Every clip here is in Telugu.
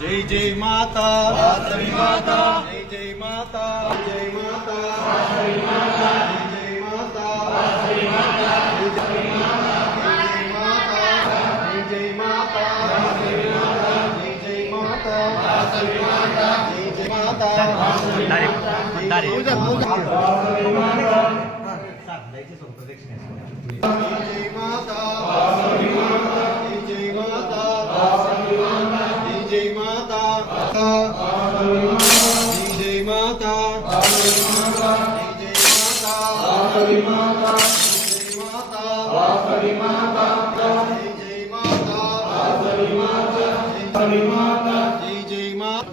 జై జై మాత వాసవి మాత జై జై మాత జై మాత వాసవి మాత జై జై మాత వాసవి మాత జై జై మాత జై జై మాత వాసవి మాత జై జై మాత వాసవి మాత జై జై మాత వాసవి మాత దారి. పూజ పూజ వాసవి మాత. సార్ దయచేసి ఒక ప్రదక్షిణ జై माता जय माता जय माता जय माता जय माता जय माता जय जय माता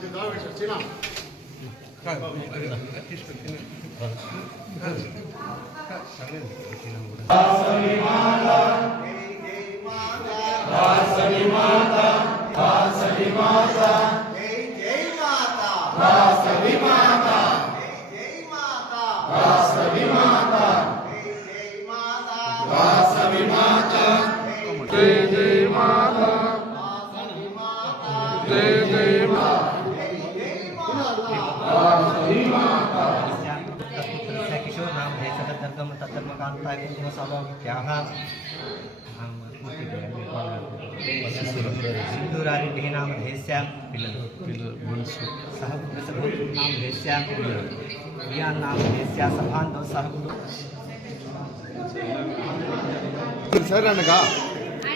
सिंधुरारी ढेनाम भेस्याम सहगुरु सदगुरु नाम भेस्याम प्रिया नाम सर ने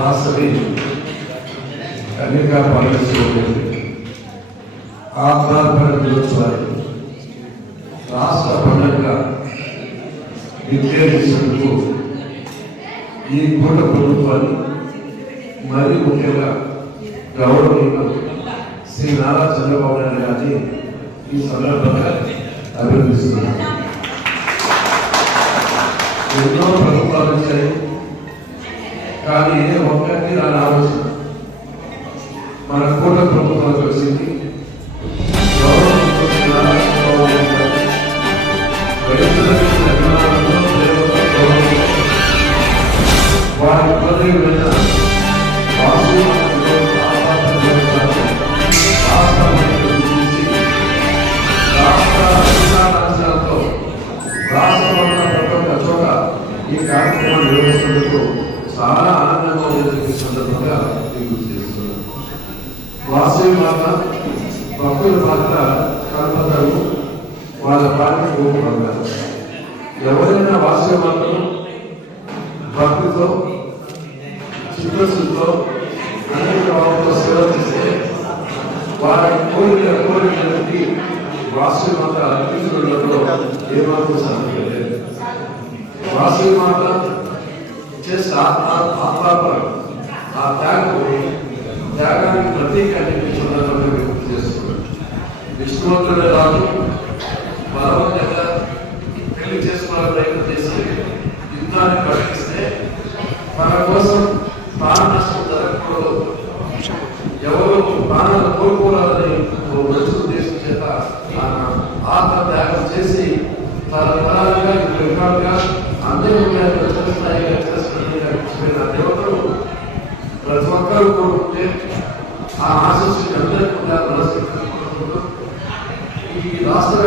వాసవి కన్యకా పరమేశ్వరుడు ఆత్మార్పణ దినోత్సవాన్ని రాష్ట్ర పండుగగా నిర్దేశించినందుకు ఈ కూట ప్రభుత్వాన్ని మరీ ముఖ్యంగా గౌరవనీయులు శ్రీ నారా చంద్రబాబు నాయుడు గారిని ఈ సందర్భంగా అభినందిస్తున్నాను ఎన్నో ప్రభుత్వాలు వచ్చాయి కానీ ఏ ఒక్కరికి నా ఆలోచన. మన కూట ప్రభుత్వం వచ్చింది వారి రాష్ట్రంలో ప్రతి ఒక్క చోట ఈ కార్యక్రమాన్ని నిర్వహిస్తున్నందుకు చాలా ఆనందంగా ఉందని సందర్భంగా గుర్తు చేస్తున్నాను. వాసవి మాత భక్తుల పాత్ర కల్పతలు వాళ్ళ పాత్ర గోపురంగారు ఎవరైనా వాసవి మాత్రం భక్తితో చిత్తశుద్ధితో అనేక భావంతో సేవ చేస్తే వారి కోరిక కోరికలకి వాసవి మాత అర్పించడంలో ఏమాత్రం సాధ్యం లేదు. వాసవి మాత చేసే ఆత్మాపరం ఆ త్యాగం త్యాగానికి ప్రతీక అనిపించుకున్నటువంటి వ్యక్తి చేస్తున్నాడు విష్ణువంతుడే రాజు బలవంతంగా పెళ్ళి చేసుకోవాలని ప్రయత్నం చేసి యుద్ధాన్ని ప్రకటిస్తే మన కోసం ಎಲ್ಲರೂ ಕೊಡುತ್ತೆ. ಆ ಆಶಸ್ಸು ಎಲ್ಲರೂ ಕೂಡ ಬಳಸಿಕೊಂಡು ಈ ರಾಷ್ಟ್ರ